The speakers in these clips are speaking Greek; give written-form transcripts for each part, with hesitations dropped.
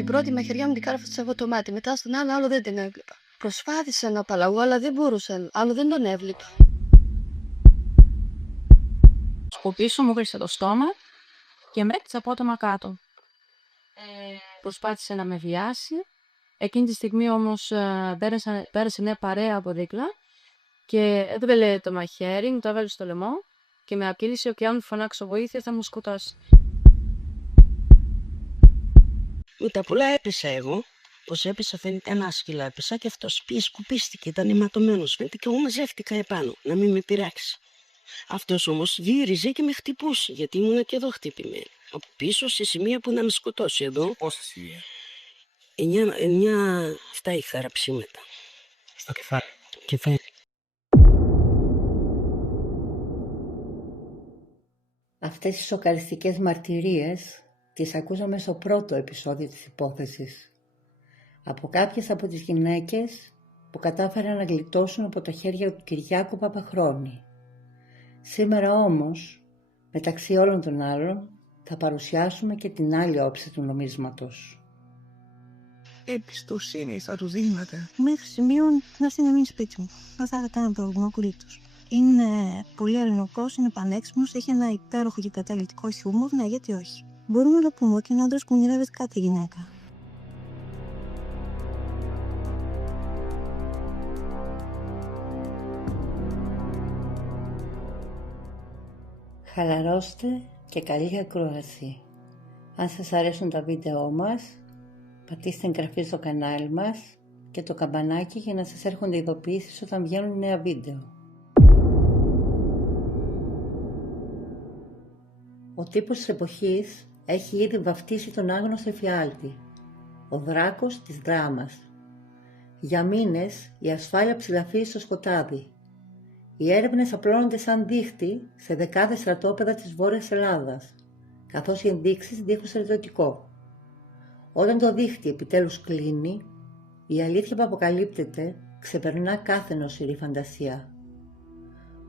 την πρώτη μαχαιριά μου την κάρφωσα από το μάτι. Μετά στον άλλο δεν την έβλεπα. Προσπάθησα να απαλλαγώ, αλλά δεν μπορούσα. Άλλο δεν τον έβλεπα. Από πίσω μου βρίσκεται το στόμα και με έκτισε απότομα κάτω. Προσπάθησε να με βιάσει. Εκείνη τη στιγμή όμως πέρασε μια παρέα από δίπλα και έβγαλε το μαχαίρι, μου το έβαλε στο λαιμό και με απείλησε ότι αν φωνάξω βοήθεια θα μου σκοτώσει. Με τα πολλά έπεσα εγώ. Πως έπεσα φαίνεται ένα άσχυλα έπεσα και αυτός πήγε σκουπίστηκε, ήταν αιματωμένος φαίνεται και εγώ μαζεύτηκα επάνω να μην με πειράξει. Αυτός όμως βύριζε και με χτυπούσε γιατί ήμουν και εδώ χτυπημένη. Από πίσω σε σημεία που να με σκοτώσει εδώ. Πόσα σημεία? 9-7 είχα ραψίματα. Στο κεφάλι. Κεφάλι. Αυτές οι σοκαριστικές μαρτυρίες τις ακούσαμε στο πρώτο επεισόδιο της υπόθεσης. Από κάποιες από τις γυναίκες που κατάφεραν να γλιτώσουν από τα χέρια του Κυριάκου Παπαχρόνη. Σήμερα όμως, μεταξύ όλων των άλλων, θα παρουσιάσουμε και την άλλη όψη του νομίσματος. Εμπιστοσύνη θα του δίνατε? Μέχρι σημείο να συνεμείνει σπίτι μου. Δεν θα είχα κανένα πρόβλημα απολύτως. Είναι πολύ ελληνικός, είναι πανέξυπνος, έχει ένα υπέροχο και καταλυτικό χιούμορ, ναι, γιατί όχι. Μπορούμε να πούμε ότι είναι άντρας που ονειρεύεται κάθε γυναίκα. Χαλαρώστε και καλή ακρόαση. Αν σας αρέσουν τα βίντεό μας, πατήστε εγγραφή στο κανάλι μας και το καμπανάκι για να σας έρχονται ειδοποιήσεις όταν βγαίνουν νέα βίντεο. Ο τύπος της εποχής έχει ήδη βαφτίσει τον άγνωστο εφιάλτη, ο δράκος της δράμας. Για μήνες η ασφάλεια ψηλαφίζει στο σκοτάδι. Οι έρευνες απλώνονται σαν δίχτυ σε δεκάδες στρατόπεδα της Βόρειας Ελλάδας, καθώς οι ενδείξεις δείχνουν στρατιωτικό. Όταν το δίχτυ επιτέλους κλείνει, η αλήθεια που αποκαλύπτεται ξεπερνά κάθε νοσηρή φαντασία.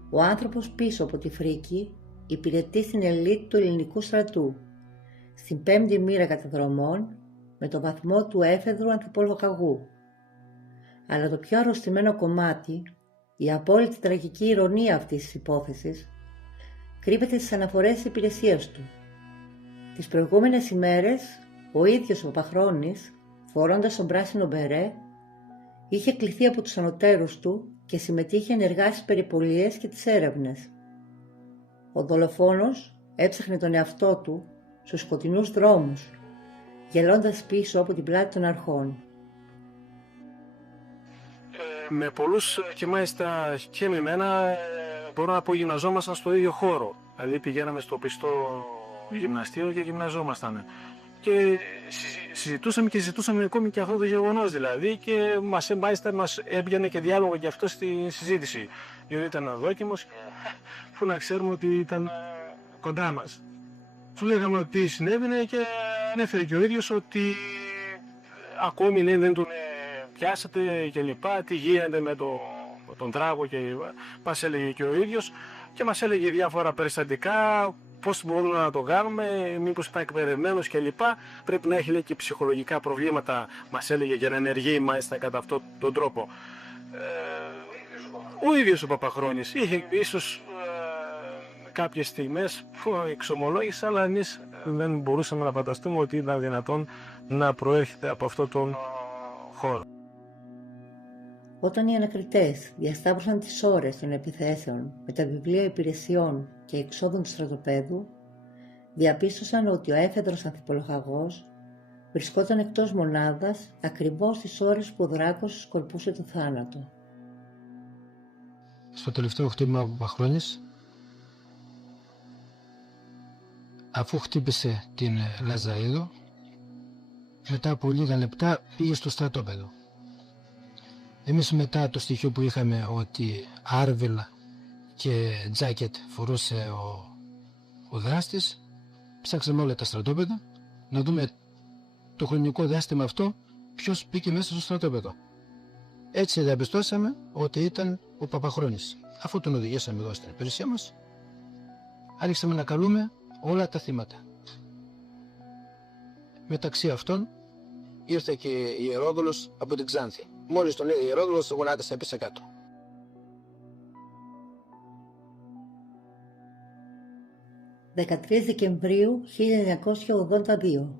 Ο άνθρωπος πίσω από τη φρίκη υπηρετεί στην ελίτ του ελληνικού στρατού, στην 5η μοίρα καταδρομών με το βαθμό του έφεδρου ανθιπολογαγού. Αλλά το πιο αρρωστημένο κομμάτι, η απόλυτη τραγική ηρωνία αυτής της υπόθεσης, κρύβεται στις αναφορές της υπηρεσίας του. Τις προηγούμενες ημέρες, ο ίδιος ο Παπαχρόνης, φορώντας τον πράσινο μπερέ, είχε κληθεί από τους ανωτέρους του και συμμετείχε ενεργά στις περιπολίες και τις έρευνες. Ο δολοφόνος έψαχνε τον εαυτό του στους σκοτεινούς δρόμους, γελώντας πίσω από την πλάτη των αρχών. Με πολλούς και μάλιστα και με εμένα μπορώ να πω γυμναζόμασταν στο ίδιο χώρο. Δηλαδή πηγαίναμε στο πιστό γυμναστήριο και γυμναζόμασταν. Και συζητούσαμε ακόμη και αυτό το γεγονός δηλαδή και μάλιστα μας έπιανε και διάλογο και αυτό στη συζήτηση. Γιατί ήταν αδόκιμος που να ξέρουμε ότι ήταν κοντά μας. Του λέγαμε ότι συνέβαινε και ανέφερε και ο ίδιος ότι ακόμη δεν τον πιάσατε και λοιπά, τι γίνεται με τον τράγο και μας έλεγε και ο ίδιος και μας έλεγε διάφορα περιστατικά, πώς μπορούμε να το κάνουμε, μήπως ήταν εκπαιδευμένος και λοιπά, πρέπει να έχει λέει και ψυχολογικά προβλήματα, μας έλεγε, για να ενεργεί μάλιστα κατά αυτόν τον τρόπο. Ο ίδιος ο Παπαχρόνης είχε ίσως κάποιες στιγμές που εξομολόγησε, αλλά εμείς δεν μπορούσαμε να φανταστούμε ότι ήταν δυνατόν να προέρχεται από αυτόν τον χώρο. Όταν οι ανακριτές διασταύρωσαν τις ώρες των επιθέσεων με τα βιβλία υπηρεσιών και εξόδων του στρατοπέδου, διαπίστωσαν ότι ο έφεδρος ανθιπολογαγός βρισκόταν εκτός μονάδας ακριβώς τις ώρες που ο δράκος σκορπούσε το θάνατο. Στο τελευταίο χτύπημα από Παπαχρόνης, αφού χτύπησε την Λαζαΐδο, μετά από λίγα λεπτά πήγε στο στρατόπεδο. Εμείς μετά το στοιχείο που είχαμε ότι άρβιλα και τζάκετ φορούσε ο δράστης, ψάξαμε όλα τα στρατόπεδα να δούμε το χρονικό διάστημα αυτό ποιος πήγε μέσα στο στρατόπεδο. Έτσι διαπιστώσαμε ότι ήταν ο Παπαχρόνης. Αφού τον οδηγήσαμε εδώ στην υπηρεσία μας, άρχισαμε να καλούμε όλα τα θύματα. Μεταξύ αυτών ήρθε και η Ιερόδουλος από την Ξάνθη. Μόλις τον είδε η Ιερόδουλος, το γονάτισε, έπεσε κάτω. «13 Δεκεμβρίου 1982.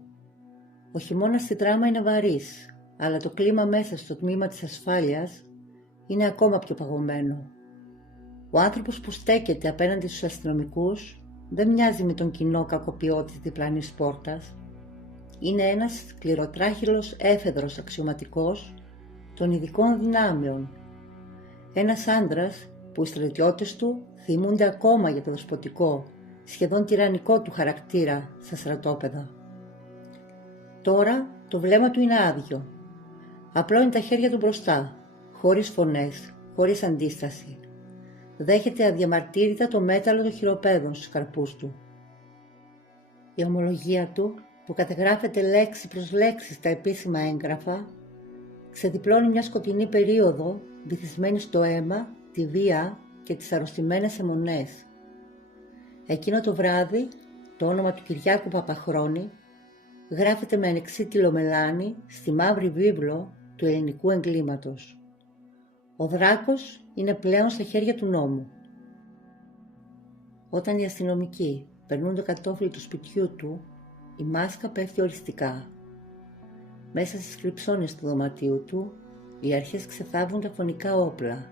Ο χειμώνας στη Δράμα είναι βαρύς, αλλά το κλίμα μέσα στο τμήμα της ασφάλειας είναι ακόμα πιο παγωμένο. Ο άνθρωπος που στέκεται απέναντι στους αστυνομικούς δεν μοιάζει με τον κοινό κακοποιό της διπλανής πόρτας. Είναι ένας σκληροτράχυλος έφεδρος αξιωματικός των ειδικών δυνάμεων. Ένας άντρας που οι στρατιώτες του θυμούνται ακόμα για το δεσποτικό, σχεδόν τυραννικό του χαρακτήρα στα στρατόπεδα. Τώρα το βλέμμα του είναι άδειο. Απλώνει τα χέρια του μπροστά, χωρίς φωνές, χωρίς αντίσταση. Δέχεται αδιαμαρτύρητα το μέταλλο των χειροπέδων στους καρπούς του. Η ομολογία του, που καταγράφεται λέξη προς λέξη στα επίσημα έγγραφα, ξεδιπλώνει μια σκοτεινή περίοδο βυθισμένη στο αίμα, τη βία και τις αρρωστημένες αιμονές. Εκείνο το βράδυ, το όνομα του Κυριάκου Παπαχρώνη γράφεται με ανεξίτηλο μελάνι στη μαύρη βίβλο του ελληνικού εγκλήματος. Ο δράκος είναι πλέον στα χέρια του νόμου. Όταν οι αστυνομικοί περνούν το κατόφλι του σπιτιού του, η μάσκα πέφτει οριστικά. Μέσα στις κρυψώνες του δωματίου του, οι αρχές ξεθάβουν τα φωνικά όπλα,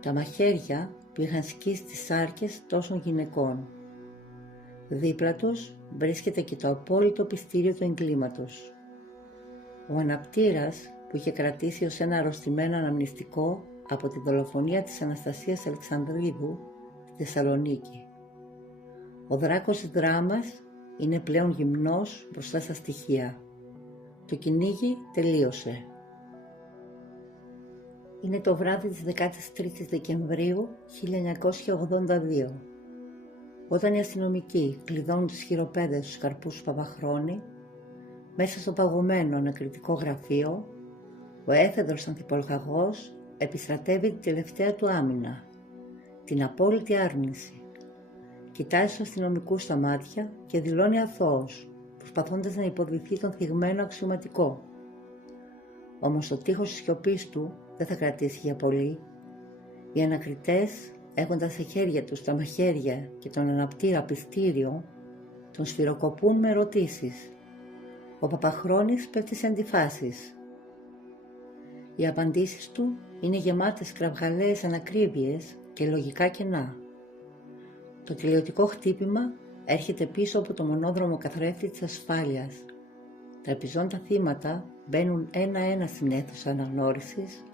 τα μαχαίρια που είχαν σκίσει τις σάρκες τόσων γυναικών. Δίπλα τους βρίσκεται και το απόλυτο πιστήριο του εγκλήματος. Ο αναπτήρας που είχε κρατήσει ως ένα αρρωστημένο αναμνηστικό από τη δολοφονία της Αναστασίας Αλεξανδρίδου στη Θεσσαλονίκη. Ο δράκος της δράμας είναι πλέον γυμνός μπροστά στα στοιχεία. Το κυνήγι τελείωσε. Είναι το βράδυ της 13ης Δεκεμβρίου 1982. Όταν οι αστυνομικοί κλειδώνουν τις χειροπέδες στους καρπούς του Παπαχρώνη, μέσα στο παγωμένο ανακριτικό γραφείο, ο έφεδρος ανθιπολχαγός επιστρατεύει την τελευταία του άμυνα, την απόλυτη άρνηση. Κοιτάζει στους αστυνομικούς στα μάτια και δηλώνει αθώος, προσπαθώντας να υποδηθεί τον θυγμένο αξιωματικό. Όμως ο τείχος της σιωπής του δεν θα κρατήσει για πολύ. Οι ανακριτές, έχοντας σε χέρια τους τα μαχαίρια και τον αναπτήρα πιστήριο, τον σφυροκοπούν με ερωτήσεις. Ο Παπαχρώνης πέφτει σε αντιφάσεις. Οι απαντήσεις του είναι γεμάτες κραυγαλαίες ανακρίβειες και λογικά κενά. Το τελειωτικό χτύπημα έρχεται πίσω από το μονόδρομο καθρέφτη της ασφάλειας. Τα επιζώντα θύματα μπαίνουν ένα-ένα στην αίθουσα αναγνώρισης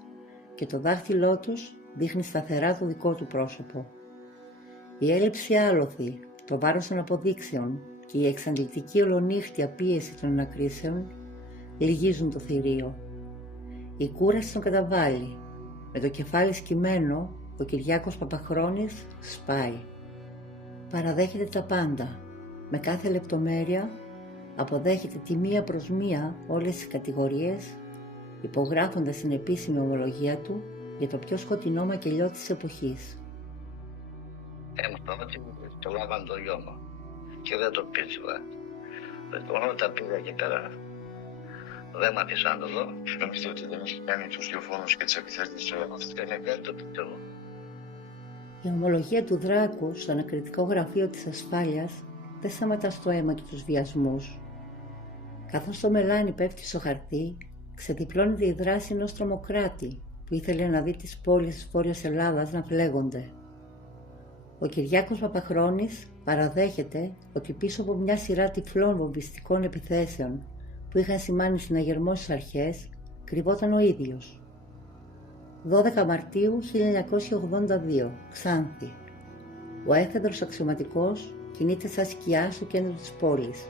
και το δάχτυλό τους δείχνει σταθερά το δικό του πρόσωπο. Η έλλειψη άλοθη, το βάρος των αποδείξεων και η εξαντλητική ολονύχτια πίεση των ανακρίσεων λυγίζουν το θηρίο. Η κούραση τον καταβάλει. Με το κεφάλι σκυμμένο, ο Κυριάκος Παπαχρώνης σπάει. Παραδέχεται τα πάντα. Με κάθε λεπτομέρεια αποδέχεται τη μία προς μία όλες τις κατηγορίες, υπογράφοντας την επίσημη ομολογία του για το πιο σκοτεινό μακελιό της εποχής. Έμαθα ότι το λάβαν το γιο μου και δεν το πίστευα. Όλα τα πήγα εκεί πέρα. Δεν μ' αφήσαν να το δω. Νομίζετε ότι δεν έχει κάνει τους διοφόνους και τις επιθέσεις του αίματος? Δεν έκανε το πιστεύω. Η ομολογία του Δράκου στο ανακριτικό γραφείο της ασφάλειας δεν σταματά στο αίμα και τους βιασμούς. Καθώς το μελάνι πέφτει στο χαρτί, ξεδιπλώνεται η δράση ενός τρομοκράτη που ήθελε να δει τις πόλεις της Βόρειας Ελλάδας να φλέγονται. Ο Κυριάκος Παπαχρώνης παραδέχεται ότι πίσω από μια σειρά τυφλών βομβιστικών επιθέσεων που είχαν σημάνει συναγερμό στις αρχές, κρυβόταν ο ίδιος. 12 Μαρτίου 1982, Ξάνθη. Ο έφεδρος αξιωματικός κινείται σαν σκιά στο κέντρο της πόλης.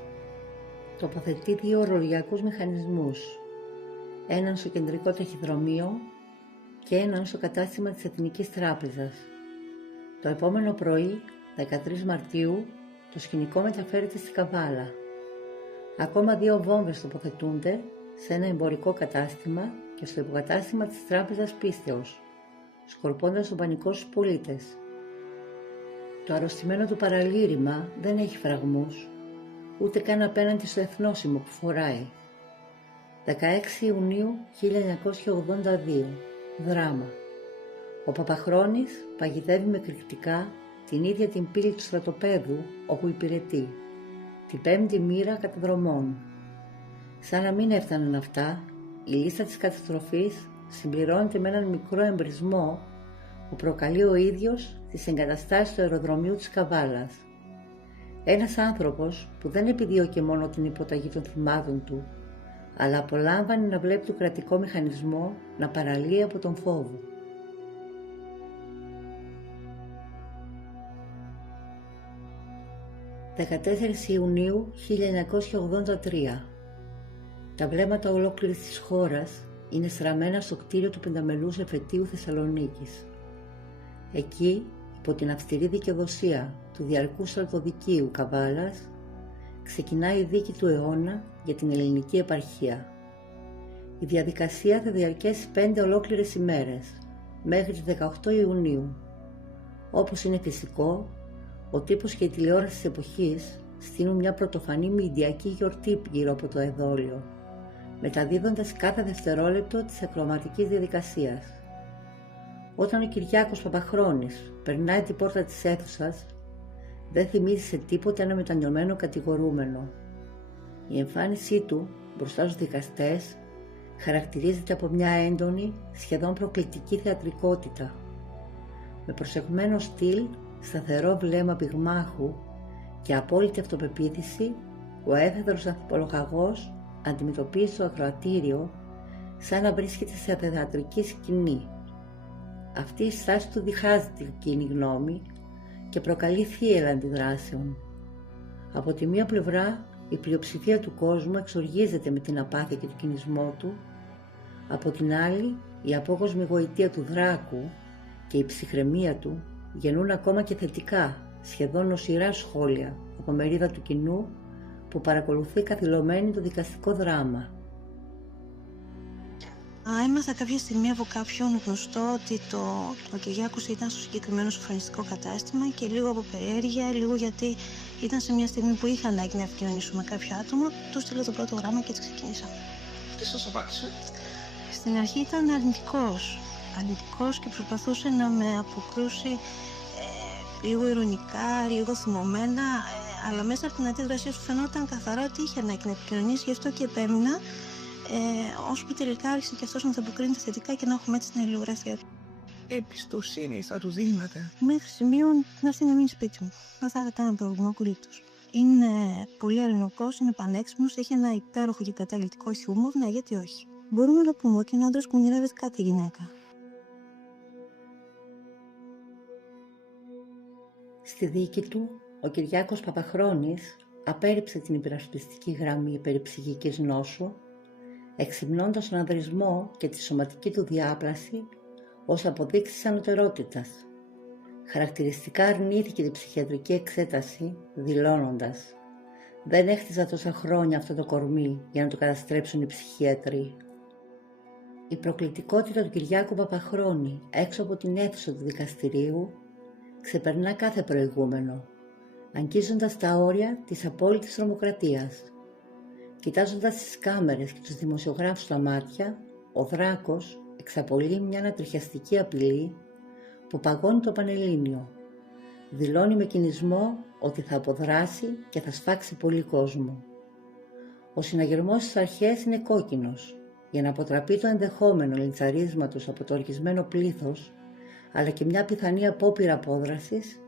Τοποθετεί 2 ορολογιακούς μηχανισμούς, έναν στο κεντρικό ταχυδρομείο και έναν στο κατάστημα της Εθνικής Τράπεζας. Το επόμενο πρωί, 13 Μαρτίου, το σκηνικό μεταφέρεται στη Καβάλα. Ακόμα 2 βόμβες τοποθετούνται σε ένα εμπορικό κατάστημα και στο υποκατάστημα της Τράπεζας Πίστεως, σκορπώντας τον πανικό στους πολίτες. Το αρρωστημένο του παραλήρημα δεν έχει φραγμούς, ούτε καν απέναντι στο εθνόσημο που φοράει. 16 Ιουνίου 1982. Δράμα. Ο Παπαχρόνης παγιδεύει με κριτικά την ίδια την πύλη του στρατοπέδου όπου υπηρετεί, την πέμπτη μοίρα καταδρομών. Σαν να μην έφταναν αυτά, η λίστα της καταστροφής συμπληρώνεται με έναν μικρό εμπρισμό που προκαλεί ο ίδιος στις εγκαταστάσεις του αεροδρομίου της Καβάλας. Ένας άνθρωπος που δεν επιδίωκε μόνο την υποταγή των θυμάτων του, αλλά απολάμβανε να βλέπει το κρατικό μηχανισμό να παραλύει από τον φόβο. «14 Ιουνίου 1983. Τα βλέμματα ολόκληρης της χώρας είναι στραμμένα στο κτίριο του πενταμελούς εφετείου Θεσσαλονίκης. Εκεί, υπό την αυστηρή δικαιοδοσία του διαρκού στρατοδικείου Καβάλας, ξεκινάει η δίκη του αιώνα για την ελληνική επαρχία. Η διαδικασία θα διαρκέσει 5 ολόκληρες ημέρες, μέχρι τις 18 Ιουνίου. Όπως είναι φυσικό, ο τύπος και η τηλεόραση της εποχής στείλουν μια πρωτοφανή μηντιακή γιορτή γύρω από το εδόλιο, μεταδίδοντας κάθε δευτερόλεπτο της ακροματικής διαδικασίας. Όταν ο Κυριάκος Παπαχρόνης περνάει την πόρτα της αίθουσας, δεν θυμίζει σε τίποτα ένα μετανιωμένο κατηγορούμενο. Η εμφάνισή του μπροστά στους δικαστές χαρακτηρίζεται από μια έντονη, σχεδόν προκλητική θεατρικότητα. Με προσεγμένο στυλ, σταθερό βλέμμα πυγμάχου και απόλυτη αυτοπεποίθηση, ο έφεδρος ανθιπολογαγός αντιμετωπίζει το ακροατήριο σαν να βρίσκεται σε θεατρική σκηνή. Αυτή η στάση του διχάζει την κοινή γνώμη και προκαλεί θύελλα αντιδράσεων. Από τη μία πλευρά, η πλειοψηφία του κόσμου εξοργίζεται με την απάθεια και τον κινησμό του, από την άλλη, η απόγοσμη γοητεία του δράκου και η ψυχραιμία του γεννούν ακόμα και θετικά, σχεδόν νοσηρά σχόλια από μερίδα του κοινού που παρακολουθεί καθυλωμένη το δικαστικό δράμα. Έμαθα κάποια στιγμή από κάποιον γνωστό ότι ο Κυριάκος ήταν στο συγκεκριμένο σοφρονιστικό κατάστημα και λίγο από περιέργεια, λίγο γιατί ήταν σε μια στιγμή που είχα ανάγκη να επικοινωνήσω με κάποιο άτομο, του στείλω το πρώτο γράμμα και έτσι ξεκίνησα. Τι σας απάντησε? Στην αρχή ήταν αρνητικός και προσπαθούσε να με αποκρούσει λίγο ειρωνικά, λίγο θυμωμένα, αλλά μέσα από την αντίδρασή του φαινόταν καθαρά ότι είχε ανάγκη να επικοινωνήσει, γι' αυτό και επέμεινα, ώσπου τελικά άρχισε και αυτός να τα αποκρίνεται θετικά και να έχουμε έτσι την αλληλογραφία του. Εμπιστοσύνη θα του δίνατε? Μέχρι σημείων να έρθει να μείνει σπίτι μου. Δεν θα είχα κανένα πρόβλημα απολύτως. Είναι πολύ ελληνικός, είναι πανέξυπνος, έχει ένα υπέροχο και καταλυτικό χιούμορ, ναι, γιατί όχι. Μπορούμε να πούμε ότι είναι άντρας που ονειρεύεται κάθε γυναίκα. Στη δίκη του, ο Κυριάκος Παπαχρόνης απέρριψε την υπερασπιστική γραμμή περί ψυχικής νόσου, εξυμνώντας τον ανδρισμό και τη σωματική του διάπλαση ως αποδείξεις ανωτερότητας. Χαρακτηριστικά αρνήθηκε την ψυχιατρική εξέταση, δηλώνοντας «Δεν έχτιζα τόσα χρόνια αυτό το κορμί για να το καταστρέψουν οι ψυχίατροι». Η προκλητικότητα του Κυριάκου Παπαχρόνη έξω από την αίθουσα του δικαστηρίου ξεπερνά κάθε προηγούμενο, αγγίζοντας τα όρια της απόλυτης τρομοκρατίας. Κοιτάζοντας τις κάμερες και τους δημοσιογράφους στα μάτια, ο δράκος εξαπολύει μια ανατριχιαστική απειλή που παγώνει το Πανελλήνιο. Δηλώνει με κινησμό ότι θα αποδράσει και θα σφάξει πολύ κόσμο. Ο συναγερμός στις αρχές είναι κόκκινος, για να αποτραπεί το ενδεχόμενο λιντσαρίσματος από το οργισμένο πλήθος, αλλά και μια πιθανή απόπειρα απόδρασης,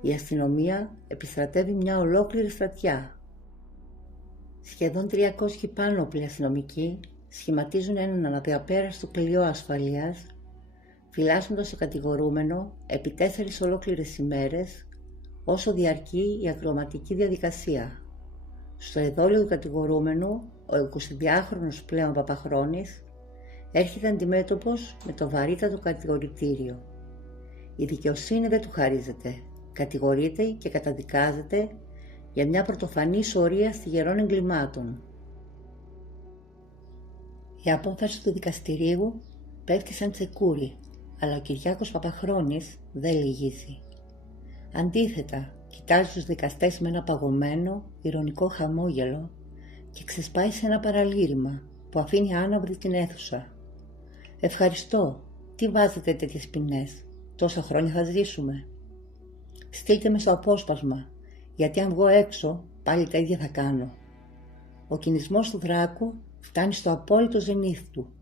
η αστυνομία επιστρατεύει μια ολόκληρη στρατιά. Σχεδόν 300 πάνωπλοι αστυνομικοί σχηματίζουν έναν αναδιαπέραστο κλειό ασφαλείας, φυλάσσοντας το κατηγορούμενο επί 4 ολόκληρες ημέρες, όσο διαρκεί η ακροματική διαδικασία. Στο εδόλιο του κατηγορούμενου, ο 22χρονος πλέον Παπαχρόνης έρχεται αντιμέτωπος με το βαρύτατο κατηγορητήριο. Η δικαιοσύνη δεν του χαρίζεται, κατηγορείται και καταδικάζεται για μια πρωτοφανή σωρία στιγερών εγκλημάτων. Η απόφαση του δικαστηρίου πέφτει σαν τσεκούρι, αλλά ο Κυριάκος Παπαχρόνης δεν λυγίζει. Αντίθετα, κοιτάζει τους δικαστές με ένα παγωμένο, ειρωνικό χαμόγελο και ξεσπάει σε ένα παραλήρημα, που αφήνει άναυδη την αίθουσα. «Ευχαριστώ. Τι βάζετε τέτοιες ποινές? Τόσα χρόνια θα ζήσουμε. Στείλτε με στο απόσπασμα, γιατί αν βγω έξω πάλι τα ίδια θα κάνω». Ο κινησμός του Δράκου φτάνει στο απόλυτο ζενήθ του.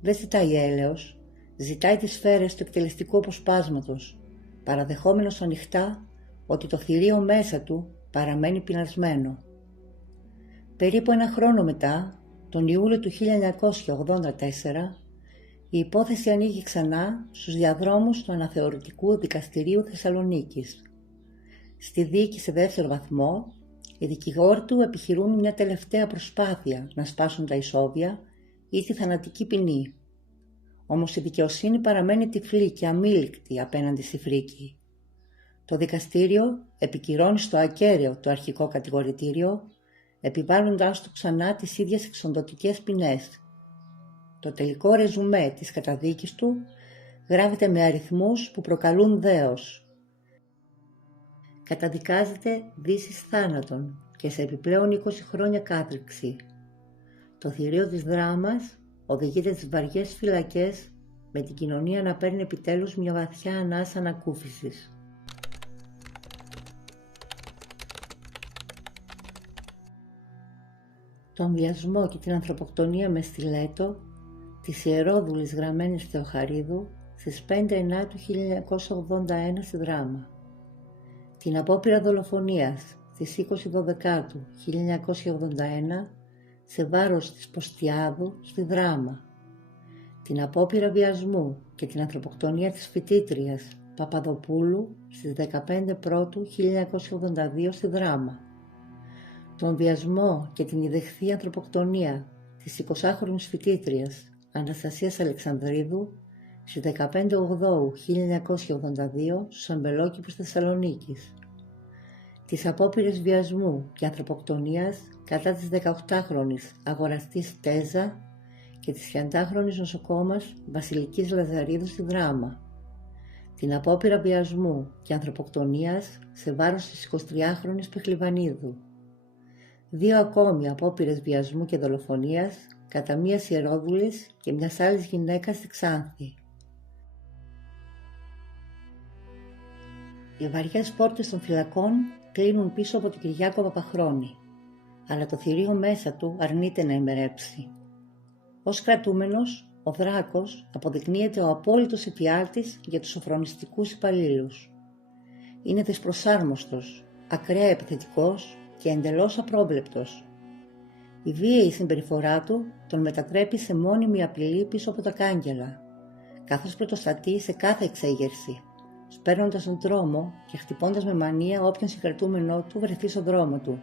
Δεν ζητάει έλεος, ζητάει τις σφαίρες του εκτελεστικού αποσπάσματος, παραδεχόμενος ανοιχτά ότι το θηρίο μέσα του παραμένει πεινασμένο. Περίπου ένα χρόνο μετά, τον Ιούλιο του 1984, η υπόθεση ανοίγει ξανά στους διαδρόμους του Αναθεωρητικού Δικαστηρίου Θεσσαλονίκης. Στη δίκη σε δεύτερο βαθμό, οι δικηγόροι του επιχειρούν μια τελευταία προσπάθεια να σπάσουν τα ισόβια ή τη θανατική ποινή. Όμως η δικαιοσύνη παραμένει τυφλή και αμήλικτη απέναντι στη φρίκη. Το δικαστήριο επικυρώνει στο ακέραιο το αρχικό κατηγορητήριο, επιβάλλοντάς του ξανά τις ίδιες εξοντωτικές ποινές. Το τελικό ρεζουμέ της καταδίκης του γράφεται με αριθμούς που προκαλούν δέος. Καταδικάζεται δύσης θάνατον και σε επιπλέον 20 χρόνια κάθριξη. Το θηρίο της δράμας οδηγείται στις βαριές φυλακές, με την κοινωνία να παίρνει επιτέλους μια βαθιά ανάσα ανακούφισης. Τον βιασμό και την ανθρωποκτονία με στιλέτο της ιερόδουλης Γραμμένης Θεοχαρίδου στις 5 Ενάτου 1981 στη Δράμα. Την απόπειρα δολοφονίας στις 20 Δωδεκάτου 1981 σε βάρος της Ποστιάδου στη Δράμα. Την απόπειρα βιασμού και την ανθρωποκτονία της φοιτήτριας Παπαδοπούλου στις 15 Πρώτου 1982 στη Δράμα. Τον βιασμό και την ιδεχθή ανθρωποκτονία της 20χρονης φοιτήτριας Αναστασίας Αλεξανδρίδου στις 15 Οκτώβρου 1982 στους αμπελόκηπους Θεσσαλονίκης. Τις απόπειρες βιασμού και ανθρωποκτονίας κατά της 18χρονης αγοραστής Τέζα και της 30χρονης νοσοκόμας Βασιλικής Λαζαρίδου στη Δράμα. Την απόπειρα βιασμού και ανθρωποκτονίας σε βάρος της 23χρονης Πεχλιβανίδου. 2 ακόμη απόπειρες βιασμού και δολοφονίας κατά μίας ιερόδουλης και μιας άλλης γυναίκας στη Ξάνθη. Οι βαριές πόρτες των φυλακών κλείνουν πίσω από τον Κυριάκο Παπαχρόνη, αλλά το θηρίο μέσα του αρνείται να ημερέψει. Ως κρατούμενος, ο Δράκος αποδεικνύεται ο απόλυτος εφιάλτης για τους σοφρονιστικούς υπαλλήλους. Είναι δυσπροσάρμοστος, ακραία επιθετικός και εντελώς απρόβλεπτος. Η βίαιη συμπεριφορά του τον μετατρέπει σε μόνιμη απειλή πίσω από τα κάγκελα, καθώς πρωτοστατεί σε κάθε εξέγερση, σπέρνοντας τον τρόμο και χτυπώντας με μανία όποιον συγκρατούμενό του βρεθεί στον δρόμο του.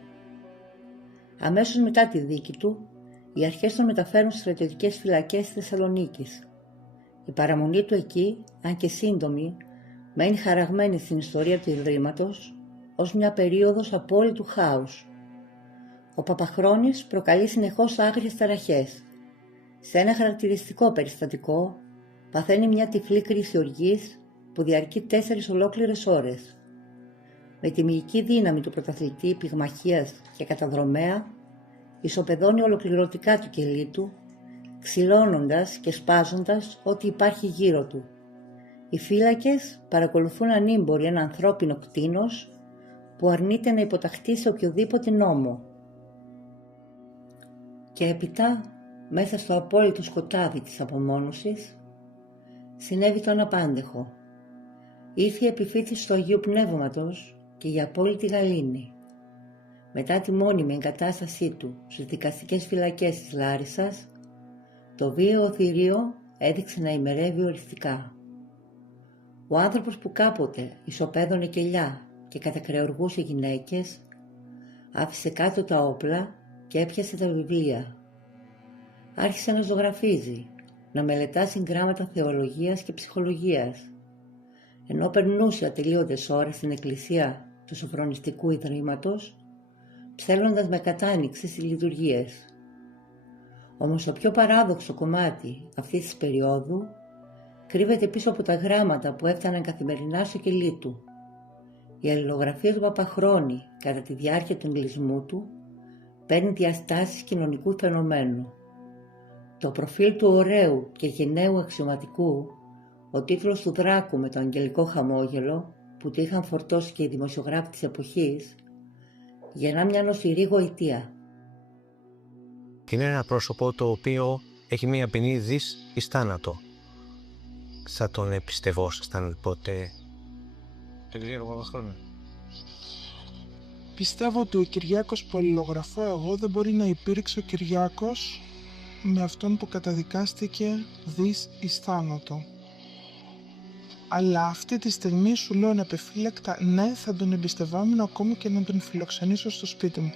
Αμέσως μετά τη δίκη του, οι αρχές τον μεταφέρουν στις στρατιωτικές φυλακές της Θεσσαλονίκης. Η παραμονή του εκεί, αν και σύντομη, μένει χαραγμένη στην ιστορία του Ιδρύματος ως μια περίοδος απόλυτου χάους. Ο Παπαχρόνης προκαλεί συνεχώς άγριες ταραχές. Σε ένα χαρακτηριστικό περιστατικό παθαίνει μια τυφλή κρίση οργής που διαρκεί 4 ολόκληρες ώρες. Με τη μυϊκή δύναμη του πρωταθλητή πυγμαχίας και καταδρομέα ισοπεδώνει ολοκληρωτικά το κελί του, ξυλώνοντας και σπάζοντας ό,τι υπάρχει γύρω του. Οι φύλακες παρακολουθούν ανήμποροι ένα ανθρώπινο κτήνος που αρνείται να υποταχθεί σε οποιοδήποτε νόμο. Και έπειτα, μέσα στο απόλυτο σκοτάδι της απομόνωσης, συνέβη το αναπάντεχο. Ήρθε η επιφύτηση του Αγίου Πνεύματος και η απόλυτη γαλήνη. Μετά τη μόνιμη εγκατάστασή του στις δικαστικές φυλακές της Λάρισσας, το βίαιο θηρίο έδειξε να ημερεύει οριστικά. Ο άνθρωπος που κάποτε ισοπαίδωνε κελιά και κατακρεουργούσε γυναίκες, άφησε κάτω τα όπλα και έπιασε τα βιβλία. Άρχισε να ζωγραφίζει, να μελετά συγγράμματα θεολογίας και ψυχολογίας, ενώ περνούσε ατελείωτες ώρες στην εκκλησία του Σοφρονιστικού Ιδρύματος, ψέλνοντας με κατάνοιξη στις λειτουργίες. Όμως το πιο παράδοξο κομμάτι αυτής της περίοδου κρύβεται πίσω από τα γράμματα που έφταναν καθημερινά στο κελί του. Η αλληλογραφία του Παπαχρόνη κατά τη διάρκεια του εγκλισμού του παίρνει διαστάσεις κοινωνικού φαινομένου. Το προφίλ του ωραίου και γενναίου αξιωματικού, ο τίτλος του Δράκου με το αγγελικό χαμόγελο που του είχαν φορτώσει και οι δημοσιογράφοι της εποχής, γεννά μια νοσηρή γοητεία. Είναι ένα πρόσωπο το οποίο έχει μία ποινή δις εις θάνατο. Θα τον εμπιστευόσασταν ποτέ? Δεν ξέρω, χρόνο. Πιστεύω ότι ο Κυριάκος που αλληλογραφώ εγώ δεν μπορεί να υπήρξε ο Κυριάκος με αυτόν που καταδικάστηκε δις εις θάνατο. Αλλά αυτή τη στιγμή σου λέω ανεπιφύλακτα ναι, θα τον εμπιστευάμουν ακόμη και να τον φιλοξενήσω στο σπίτι μου.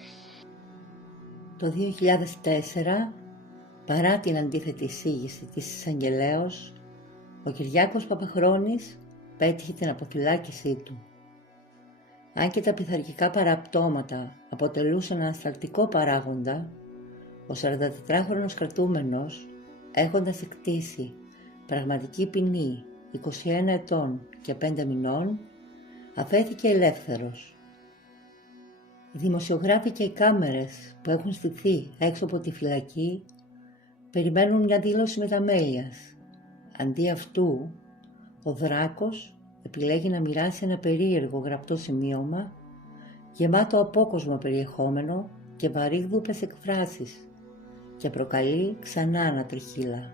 Το 2004, παρά την αντίθετη εισήγηση της εισαγγελέως, ο Κυριάκος Παπαχρόνης πέτυχε την αποφυλάκησή του. Αν και τα πειθαρχικά παραπτώματα αποτελούσαν ανασταλτικό παράγοντα, ο 44χρονος κρατούμενος, έχοντας εκτίσει πραγματική ποινή 21 ετών και 5 μηνών, αφέθηκε ελεύθερος. Οι δημοσιογράφοι και οι κάμερες που έχουν στηθεί έξω από τη φυλακή περιμένουν μια δήλωση μεταμέλειας. Αντί αυτού, ο Δράκος επιλέγει να μοιράσει ένα περίεργο γραπτό σημείωμα γεμάτο απόκοσμο περιεχόμενο και βαρύγδουπες εκφράσεις και προκαλεί ξανά ανατριχύλα.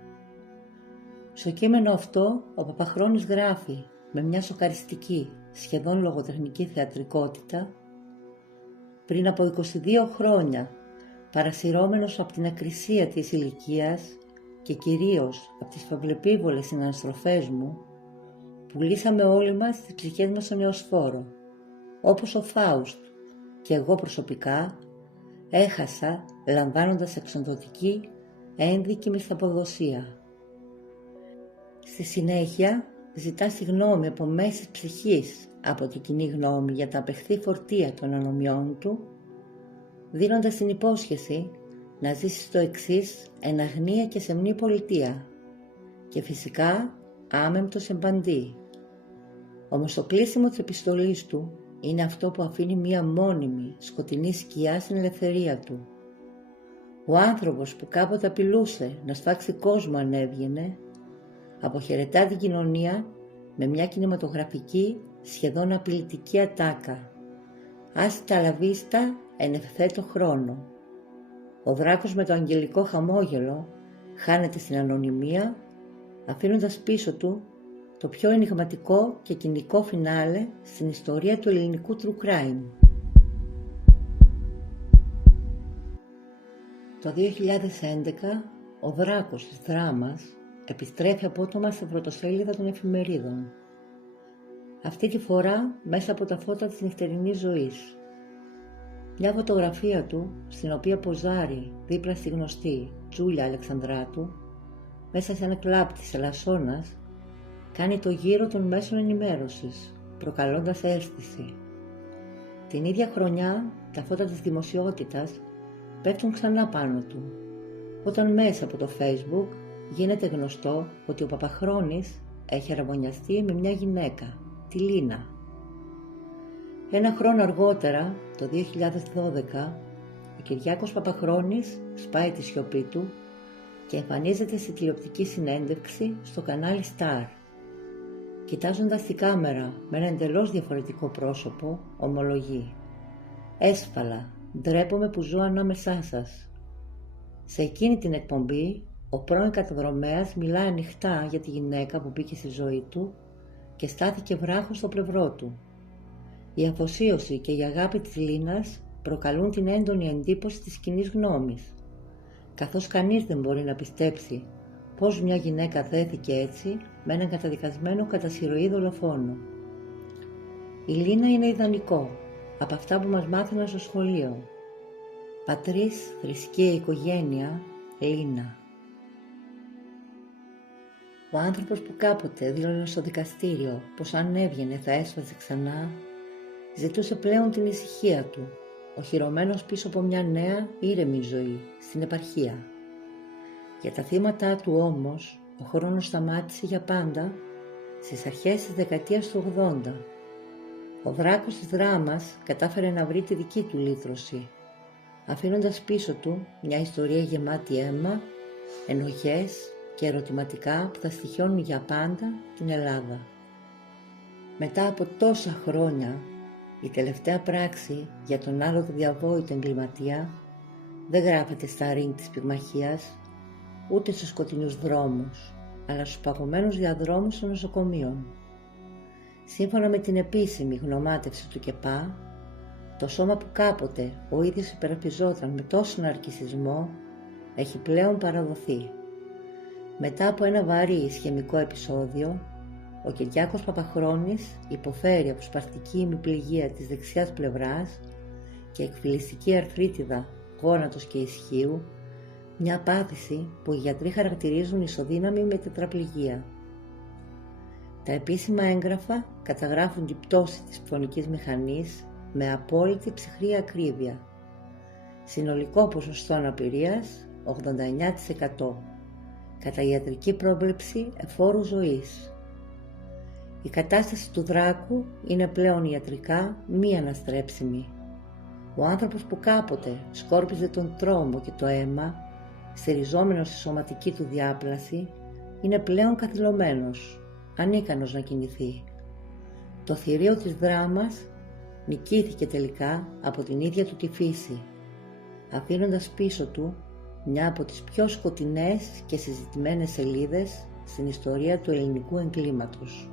Στο κείμενο αυτό ο Παπαχρόνης γράφει με μια σοκαριστική, σχεδόν λογοτεχνική θεατρικότητα: πριν από 22 χρόνια, παρασυρώμενος από την ακρισία της ηλικίας και κυρίως από τις φαυλεπίβολες συναναστροφές μου, πουλήσαμε όλοι μας τις ψυχές μας στον Νεοσφόρο. Όπως ο Φάουστ και εγώ προσωπικά έχασα λαμβάνοντας εξοντωτική ένδικη μισθαποδοσία. Στη συνέχεια ζητά συγγνώμη από μέσης ψυχής από την κοινή γνώμη για τα απεχθή φορτία των ανομιών του, δίνοντας την υπόσχεση να ζήσει στο εξής εν αγνία και σεμνή πολιτεία και φυσικά άμεμπτος εμπαντή. Όμως το κλείσιμο της επιστολής του είναι αυτό που αφήνει μία μόνιμη σκοτεινή σκιά στην ελευθερία του. Ο άνθρωπος που κάποτε απειλούσε να σφάξει κόσμο αν έβγαινε, αποχαιρετά την κοινωνία με μια κινηματογραφική σχεδόν απειλητική ατάκα. Άστα λαβίστα εν ευθέτω χρόνο. Ο Δράκος με το αγγελικό χαμόγελο χάνεται στην ανωνυμία, αφήνοντας πίσω του το πιο ενιγματικό και κοινικό φινάλε στην ιστορία του ελληνικού true crime. Το 2011 ο Δράκος της δράμας επιστρέφει απότομα στα πρωτοσέλιδα των εφημερίδων. Αυτή τη φορά μέσα από τα φώτα της νυχτερινής ζωής. Μια φωτογραφία του, στην οποία ποζάρει δίπλα στη γνωστή Τζούλια Αλεξανδράτου, μέσα σε ένα κλαμπ της Ελασσόνας, κάνει το γύρο των μέσων ενημέρωσης, προκαλώντας αίσθηση. Την ίδια χρονιά, τα φώτα της δημοσιότητας πέφτουν ξανά πάνω του, όταν μέσα από το Facebook γίνεται γνωστό ότι ο Παπαχρόνης έχει αραβωνιαστεί με μια γυναίκα, τη Λίνα. Ένα χρόνο αργότερα, το 2012, ο Κυριάκος Παπαχρόνης σπάει τη σιωπή του και εμφανίζεται στη τηλεοπτική συνέντευξη στο κανάλι Star. Κοιτάζοντας τη κάμερα με ένα εντελώς διαφορετικό πρόσωπο, ομολογεί: «Έσφαλα, ντρέπομαι που ζω ανάμεσά σας». Σε εκείνη την εκπομπή, ο πρώην καταδρομέας μιλά ανοιχτά για τη γυναίκα που μπήκε στη ζωή του και στάθηκε βράχος στο πλευρό του. Η αφοσίωση και η αγάπη της Λίνας προκαλούν την έντονη εντύπωση της κοινής γνώμης, καθώς κανείς δεν μπορεί να πιστέψει πώς μια γυναίκα δέθηκε έτσι με έναν καταδικασμένο κατά συρροή δολοφόνο. Η Λίνα είναι ιδανικό, από αυτά που μας μάθαιναν στο σχολείο. Πατρίς, θρησκεία, οικογένεια, Λίνα. Ο άνθρωπος που κάποτε δήλωνε στο δικαστήριο πως αν έβγαινε θα έσφαζε ξανά, ζητούσε πλέον την ησυχία του, οχυρωμένος πίσω από μια νέα ήρεμη ζωή στην επαρχία. Για τα θύματα του όμως, ο χρόνος σταμάτησε για πάντα στις αρχές της δεκαετίας του 80. Ο Δράκος της δράμας κατάφερε να βρει τη δική του λύτρωση, αφήνοντας πίσω του μια ιστορία γεμάτη αίμα, ενοχές και ερωτηματικά που θα στοιχιώνουν για πάντα την Ελλάδα. Μετά από τόσα χρόνια, η τελευταία πράξη για τον άλλοτε διαβόητο εγκληματία δεν γράφεται στα ring της πυγμαχίας, ούτε στους σκοτεινούς δρόμους, αλλά στους παγωμένους διαδρόμους των νοσοκομείων. Σύμφωνα με την επίσημη γνωμάτευση του ΚΕΠΑ, το σώμα που κάποτε ο ίδιος υπερασπιζόταν με τόσο ναρκισσισμό έχει πλέον παραδοθεί. Μετά από ένα βαρύ ισχαιμικό επεισόδιο, ο Κυριάκος Παπαχρόνης υποφέρει από σπαστική ημιπληγία της δεξιάς πλευράς και εκφυλιστική αρθρίτιδα γόνατος και ισχύου, μια πάθηση που οι γιατροί χαρακτηρίζουν ισοδύναμη με τετραπληγία. Τα επίσημα έγγραφα καταγράφουν την πτώση της φωνικής μηχανής με απόλυτη ψυχρή ακρίβεια. Συνολικό ποσοστό αναπηρίας 89%. Κατά ιατρική πρόβλεψη εφόρου ζωής. Η κατάσταση του Δράκου είναι πλέον ιατρικά μη αναστρέψιμη. Ο άνθρωπος που κάποτε σκόρπιζε τον τρόμο και το αίμα, στηριζόμενος στη σωματική του διάπλαση, είναι πλέον καθυλωμένος, ανίκανος να κινηθεί. Το θηρίο της δράμας νικήθηκε τελικά από την ίδια του τη φύση, αφήνοντας πίσω του μια από τις πιο σκοτεινές και συζητημένες σελίδες στην ιστορία του ελληνικού εγκλήματος.